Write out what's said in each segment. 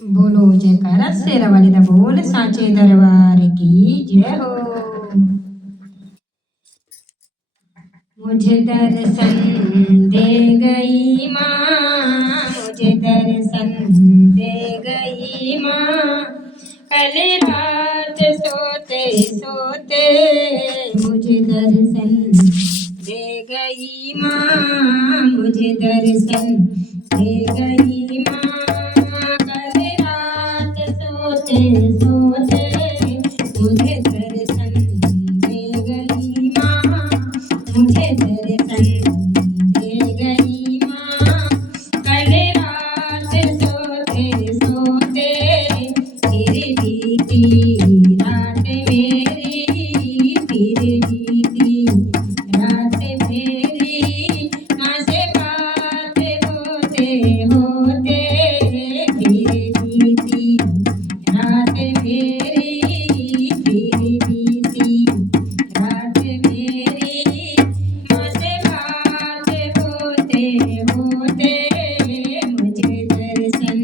बोलो जयकारा शेरा वाली दा बोल सांचे दरबार की जय हो। मुझे दर्शन दे गई माँ, मुझे दर्शन दे गई माँ, कल रात सोते सोते मुझे दर्शन दे गई माँ, मुझे दर्शन दे गई माँ, कल रात सोते सोते मुझे दर्शन दे गई माँ, मुझे दर्शन दे गई माँ, कल रात सोते सोते फिर बीती रात मेरी, फिर बीती रात मेरी, माँ से बात होते होते फिर बीती रात मेरी, फिर बीती रात मेरी, माँ से बात होते होते मुझे दर्शन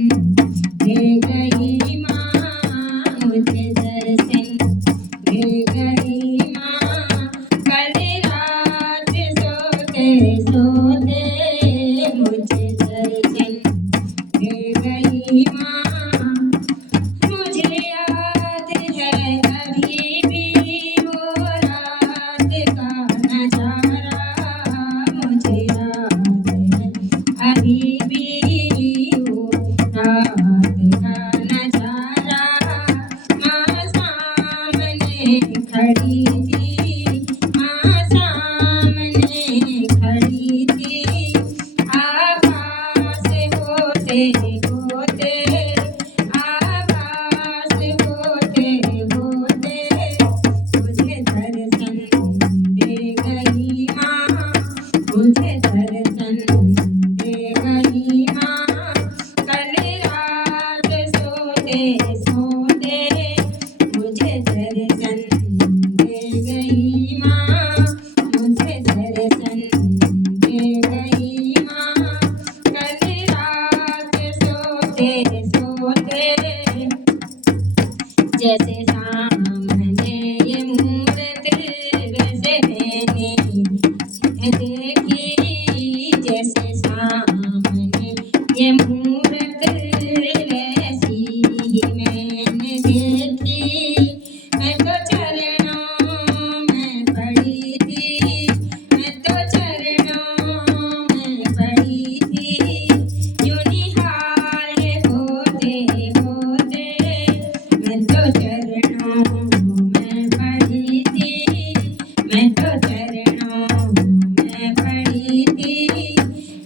दे गई माँ, मुझे दर्शन दे गई माँ, कल रात सोते सोते मुझे दर्शन दे गई माँ। मुझे याद है अभी भी वो रात का नजारा, मुझे याद है अभी भी वो रात का नजारा, माँ सामने खड़ी थी, माँ सामने खड़ी थी, आभास होते होते, आभास होते होते मुझे दर्शन दे गई माँ, मुझे दर्शन दे गई माँ, कल रात सोते सोते मुझे दर्शन दे गई माँ, मुझे दर्शन दे गई माँ, कल रात सोते सोते जैसे सामने ये मूरत वैसे मैंने देखी, जैसे सामने ये मूरत वैसी ही मैंने देखी, मैं तो चरणों में पड़ी थी, मैं तो चरणों में पड़ी थी, यूं निहाल होते होते मैं तो चरणों में पड़ी थी, मैं तो चरणों में पड़ी थी,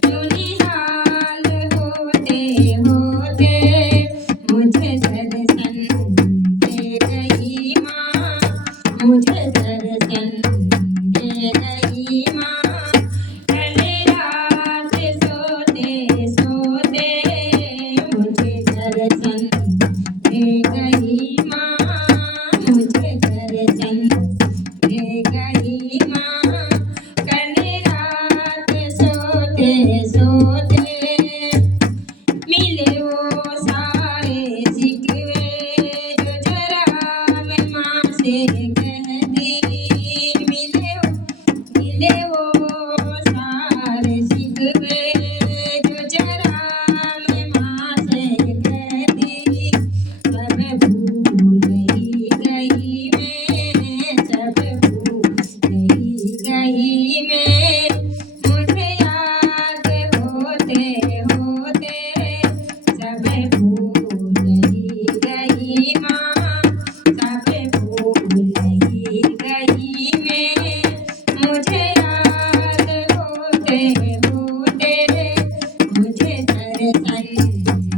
यूं निहाल होते होते मुझे दर्शन दे गई माँ, मुझे दर्शन दे गई माँ, कल रात सोते सोते मुझे दर्शन दे गई माँ, मुझे दर्शन दे गई माँ, कल रात सोते सोते मिले वो सारे शिकवे जो जरा मैं माँ से कहती, मिले वो सारे शिकवे जो जरा मैं माँ से कहती, सब भूल ही गई मैं, सब भूल ही गई मैं, मुझे याद होते होते सब भूल ही गई माँ, सब भूल ही गई मैं, मुझे याद होते होते मुझे दर्शन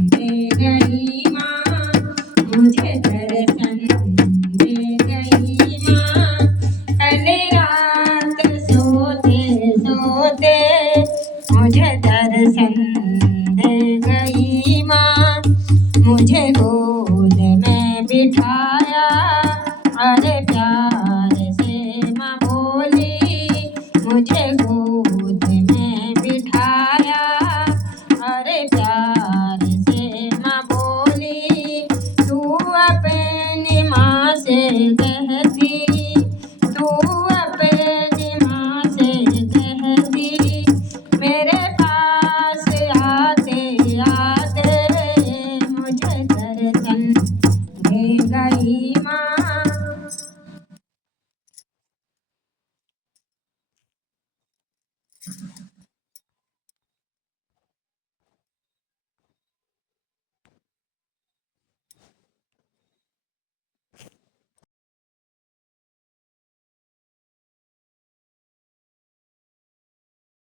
दे गई माँ, मुझे दर्शन दे गई माँ, कल रात सोते सोते मुझे दर्शन दे गई माँ, मुझे गोद में बिठा